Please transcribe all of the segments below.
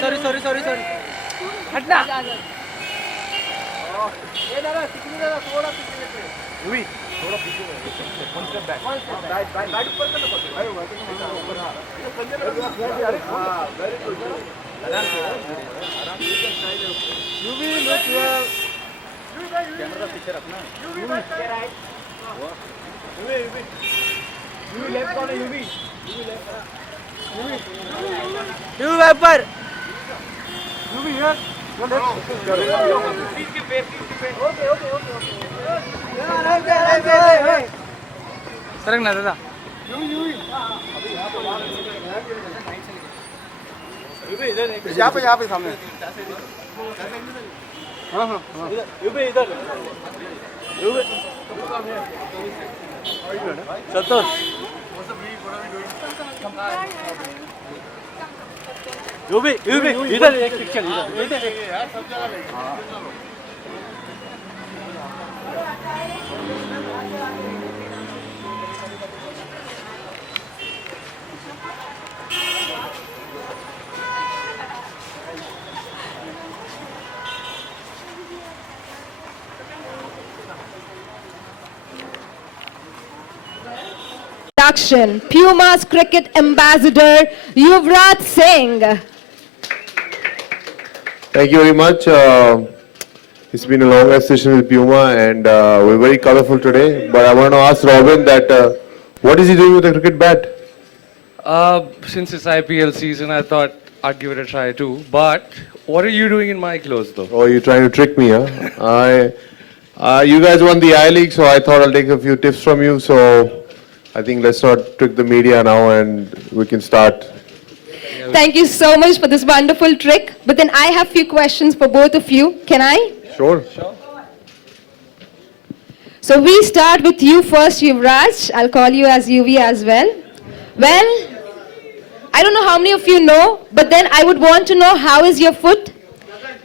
Sorry हटना ये दादा थोड़ा पीछे थोड़ा पीछे वन स्टेप बैक राइट ऊपर कर लो भाई ऊपर हां ये पंजे हां वेरी गुड आराम से यूवी लुक योर कैमरा पीछे रखना UV right UV left corner UV vapour UV here सरक ना दादा यहाँ पे सामने हाँ इधर संतोष इधर एक पिक्चर इधर यार सब जगह Puma's cricket ambassador Yuvraj Singh. Thank you very much. It's been a long session with Puma and we're very colorful today. But I want to ask Robin that what is he doing with the cricket bat? Since it's IPL season, I thought I'd give it a try too. But what are you doing in my clothes though? Oh, you're trying to trick me, huh? You guys won the I-League, so I thought I'll take a few tips from you. So I think let's not trick the media now and we can start. Thank you so much for this wonderful trick. But then I have few questions for both of you. Can I? Sure. So we start with you first, Yuvraj. I'll call you as UV as well. Well, I don't know how many of you know, but then I would want to know how is your foot?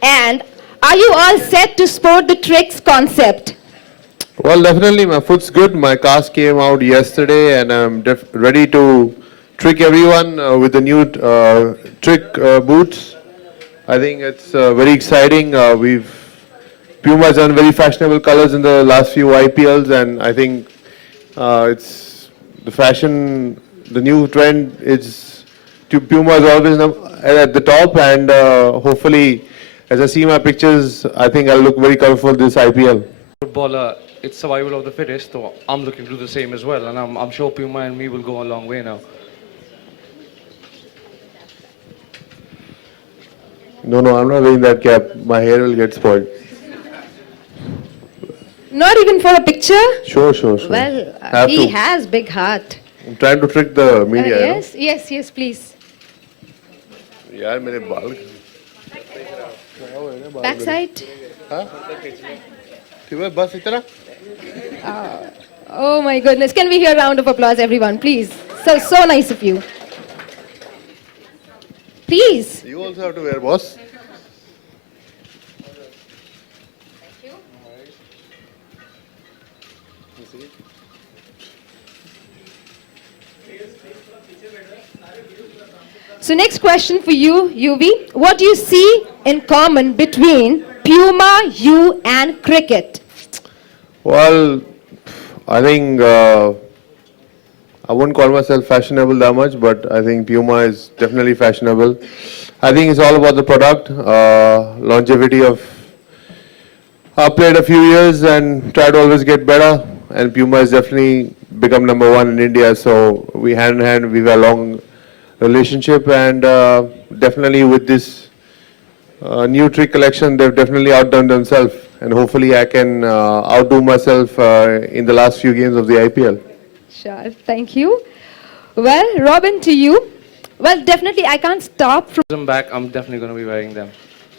And are you all set to sport the tricks concept? Well, definitely my foot's good. My cast came out yesterday and I'm ready to trick everyone with the new trick boots. I think it's very exciting. Puma's done very fashionable colors in the last few IPLs and I think it's the fashion, the new trend is Puma is always at the top and hopefully as I see my pictures, I think I'll look very colorful this IPL. Footballer, it's survival of the fittest, so I'm looking to do the same as well. And I'm sure Puma and me will go a long way now. No, I'm not wearing that cap. My hair will get spoiled. Not even for a picture? Sure. Well, Have he to. has big heart. I'm trying to trick the media. Yes, please. यार मेरे बाल Backside. हाँ ठीक बस इतना Oh my goodness. Can we hear a round of applause, everyone, please? So nice of you. Please. You also have to wear, boss. So next question for you, UV. What do you see in common between Puma, you and cricket? Well, I think I wouldn't call myself fashionable that much, but I think Puma is definitely fashionable. I think it's all about the product, longevity of. I played a few years and tried to always get better, and Puma has definitely become number one in India. So we hand in hand, we have a long relationship, and definitely with this new trick collection, they've definitely outdone themselves, and hopefully I can outdo myself in the last few games of the IPL. Sure, thank you. Well, Robin, to you. Well, definitely I can't stop from... I'm back, I'm definitely going to be wearing them.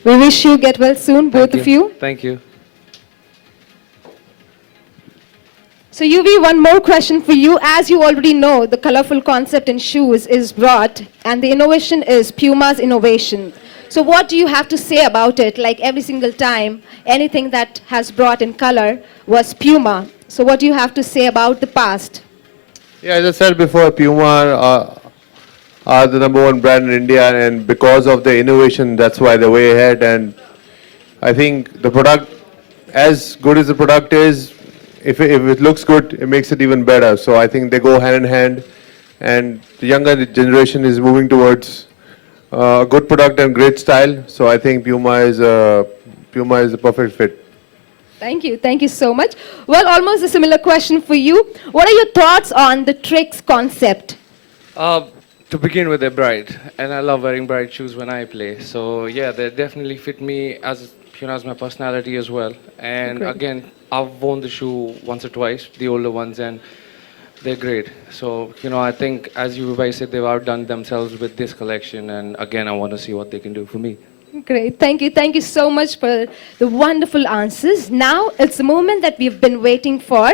We wish you get well soon, both of you. Thank you. So UV, one more question for you. As you already know, the colorful concept in shoes is brought and the innovation is Puma's innovation. So what do you have to say about it? Like every single time, anything that has brought in color was Puma. So what do you have to say about the past? Yeah, as I said before, Puma are the #1 brand in India, and because of the innovation, that's why they're way ahead. And I think the product, as good as the product is, if it looks good, it makes it even better. So I think they go hand in hand, and the younger generation is moving towards a good product and great style. So I think Puma is a perfect fit. Thank you so much. Well, almost a similar question for you. What are your thoughts on the Tricks concept? To begin with, they're bright, and I love wearing bright shoes when I play. So yeah, they definitely fit me as my personality as well. And Great. again, I've worn the shoe once or twice, the older ones, and they're great. So I think, as you guys said, they've outdone themselves with this collection, and again, I want to see what they can do for me. Great. Thank you so much for the wonderful answers. Now it's the moment that we've been waiting for.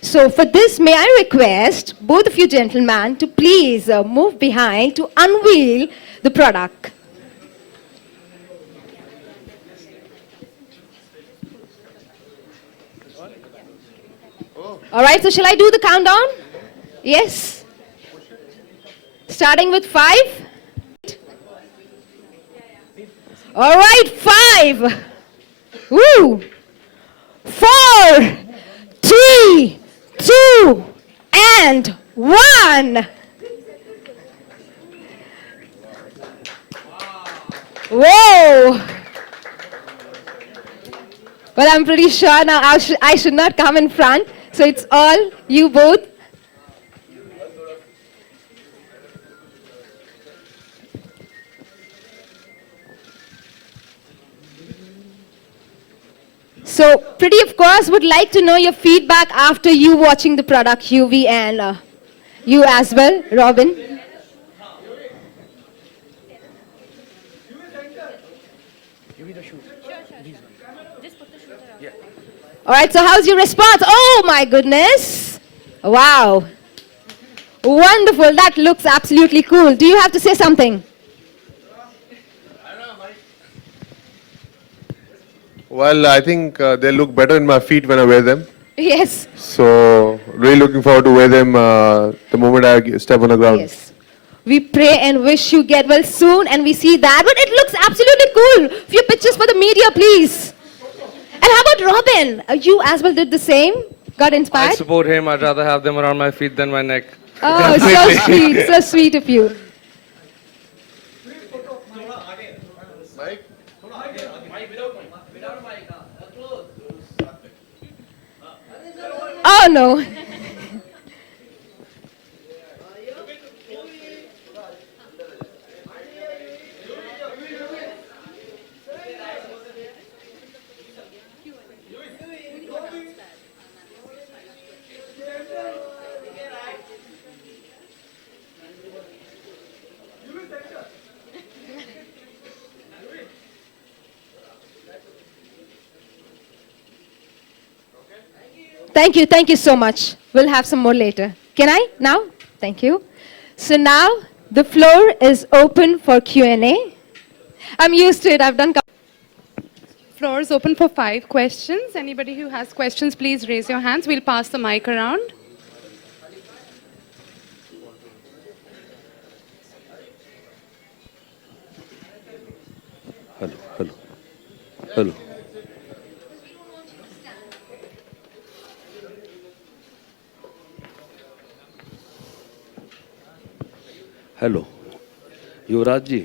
So for this, may I request both of you gentlemen to please move behind to unveil the product. All right, so shall I do the countdown? Yes? Starting with 5. All right, 5. Woo! 4, 3, 2, and 1. Whoa! Well, I'm pretty sure now I should not come in front. So it's all you both. So Pretty, of course, would like to know your feedback after you watching the product, UV, and you as well, Robin. All right, so how's your response? Oh my goodness. Wow. Wonderful. That looks absolutely cool. Do you have to say something? Well, I think they look better in my feet when I wear them. Yes. So really looking forward to wear them the moment I step on the ground. Yes. We pray and wish you get well soon, and we see that. But it looks absolutely cool. Few pictures for the media, please. And how about Robin? You as well did the same? Got I inspired? support him. I'd rather have them around my feet than my neck. Oh, so sweet. So sweet of you. Oh, no. Thank you so much. We'll have some more later. Can I now? Thank you. So now the floor is open for Q&A. I'm used to it. I've done. Floor is open for 5 questions. Anybody who has questions, please raise your hands. We'll pass the mic around. Hello. Hello Yuvraj ji,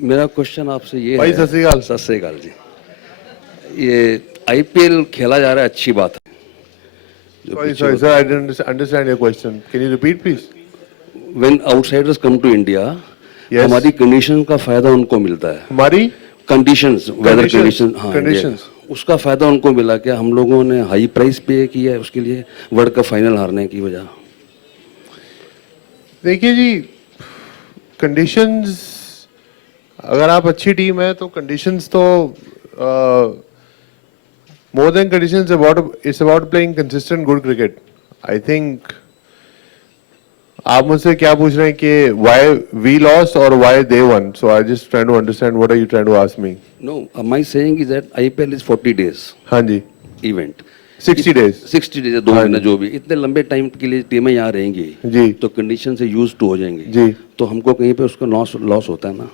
मेरा question आपसे ये भाई, है। सत श्री अकाल। सत श्री अकाल जी। ये आईपीएल खेला जा रहा है, अच्छी बात है। Sorry, sir, I didn't understand your question. Can you repeat, please? When outsiders come to India, Yes. हमारी कंडीशन का फायदा उनको मिलता है। हमारी कंडीशंस, वेदर कंडीशन, हाँ, conditions. उसका फायदा उनको मिला। क्या हम लोगों ने हाई प्राइस पे किया है उसके लिए, वर्ल्ड कप फाइनल हारने की वजह? देखिए जी, कंडीशंस, अगर आप अच्छी टीम है तो कंडीशंस तो more than conditions, it's about playing consistent good cricket. I think आप मुझसे क्या पूछ रहे हैं कि why we lost or why they won? So I just trying to understand what are you trying to ask me? No, my saying is that IPL is 40 days हाँ जी, event. 60 days. 60 days, 2 हाँ महीना जी। जो भी, इतने लंबे time के लिए टीमें यहाँ रहेंगी जी। तो कंडीशन से यूज टू हो जाएंगे जी। तो हमको कहीं पे उसका लॉस होता है ना.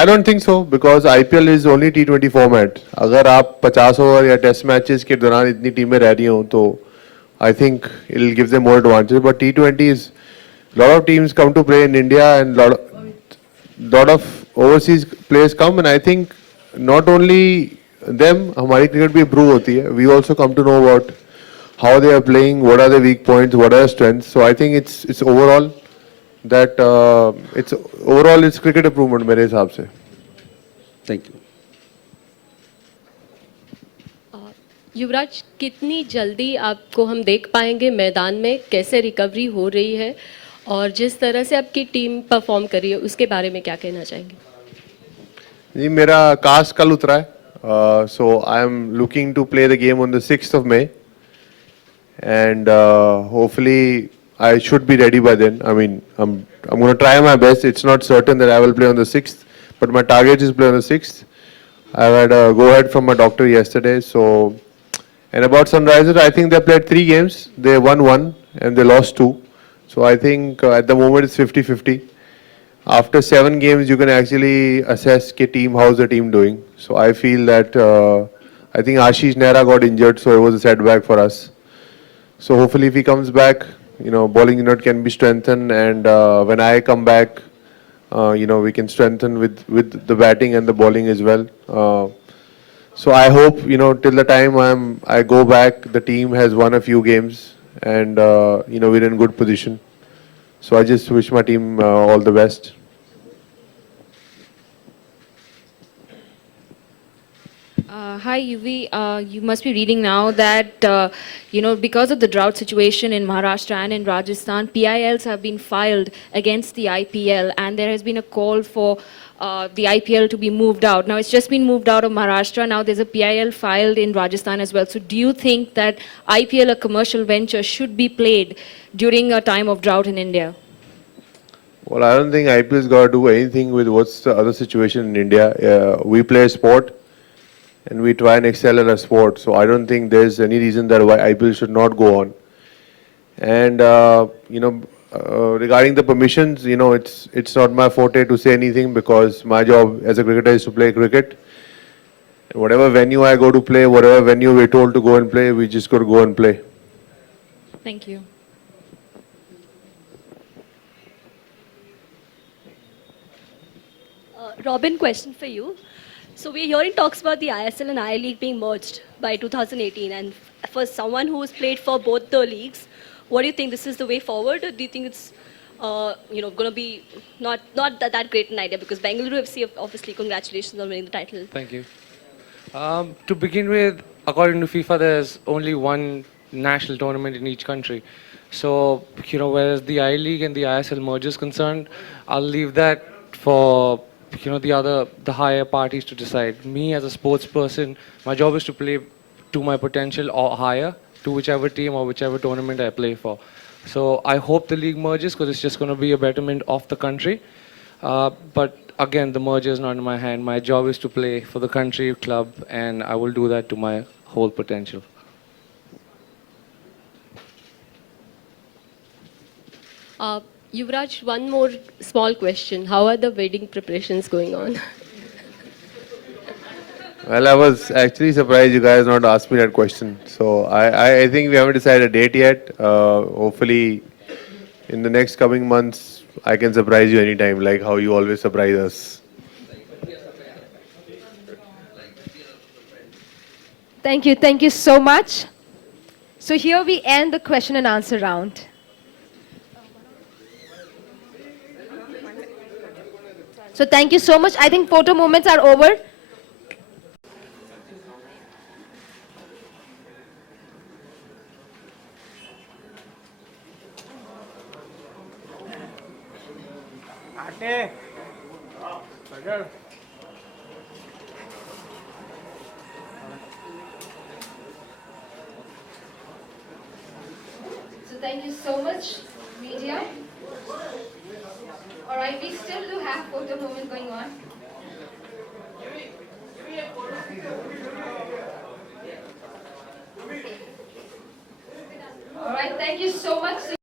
I don't think so because IPL is only T20 format. अगर आप 50 ओवर या टेस्ट मैचेस के दौरान इतनी टीमें रह रही हों तो I think it'll give them more advantage. But T20 is lot of teams come to play in India and lot of overseas players come and I think not only them हमारी cricket भी improve होती है. We also come to know about how they are playing, what are their weak points, what are their strengths. So I think it's overall that it's cricket improvement मेरे हिसाब से. Thank you. युवराज, कितनी जल्दी आपको हम देख पाएंगे मैदान में, कैसे रिकवरी हो रही है और जिस तरह से आपकी टीम परफॉर्म कर रही है उसके बारे में क्या कहना चाहेंगे? जी मेरा कास्ट कल उतरा है. So I am looking to play the game on the 6th of May and hopefully I should be ready by then. I mean I'm going to try my best. It's not certain that I will play on the 6th, but my target is play on the 6th. I had a go ahead from my doctor yesterday. So, and about Sunrisers, I think they played 3 games. They won 1 and they lost 2. So I think at the moment it's 50-50. After 7 games, you can actually assess the team, how's the team doing. So I feel that I think Ashish Nehra got injured, so it was a setback for us. So hopefully if he comes back, bowling unit can be strengthened, and when I come back, we can strengthen with the batting and the bowling as well. So I hope, till the time I go back, the team has won a few games and, we're in good position. So I just wish my team all the best. Hi, Yuvi. You must be reading now that, because of the drought situation in Maharashtra and in Rajasthan, PILs have been filed against the IPL and there has been a call for the IPL to be moved out. Now, it's just been moved out of Maharashtra. Now, there's a PIL filed in Rajasthan as well. So do you think that IPL, a commercial venture, should be played during a time of drought in India? Well, I don't think IPL's got to do anything with what's the other situation in India. We play a sport and we try and excel at a sport. So I don't think there's any reason that why IPL should not go on. And, regarding the permissions, it's not my forte to say anything because my job as a cricketer is to play cricket. And whatever venue I go to play, whatever venue we're told to go and play, we just got to go and play. Thank you. Robin, question for you. So we're hearing talks about the ISL and I League being merged by 2018. And for someone who's played for both the leagues, what do you think? This is the way forward, or do you think it's going to be not that great an idea? Because Bengaluru FC, obviously, congratulations on winning the title. Thank you. To begin with, according to FIFA, there's only one national tournament in each country. So, whereas the I League and the ISL merger is concerned, I'll leave that for the higher parties to decide. Me as a sports person, my job is to play to my potential or higher to whichever team or whichever tournament I play for. So I hope the league merges because it's just going to be a betterment of the country. But again, the merger is not in my hand. My job is to play for the country, club, and I will do that to my whole potential. Yuvraj, one more small question. How are the wedding preparations going on? Well, I was actually surprised you guys not asked me that question. So I think we haven't decided a date yet. Hopefully, in the next coming months, I can surprise you anytime, like how you always surprise us. Thank you. Thank you so much. So here we end the question and answer round. So thank you so much. I think photo moments are over. So thank you so much, media. Alright, we still do have photo moment going on. Alright, thank you so much,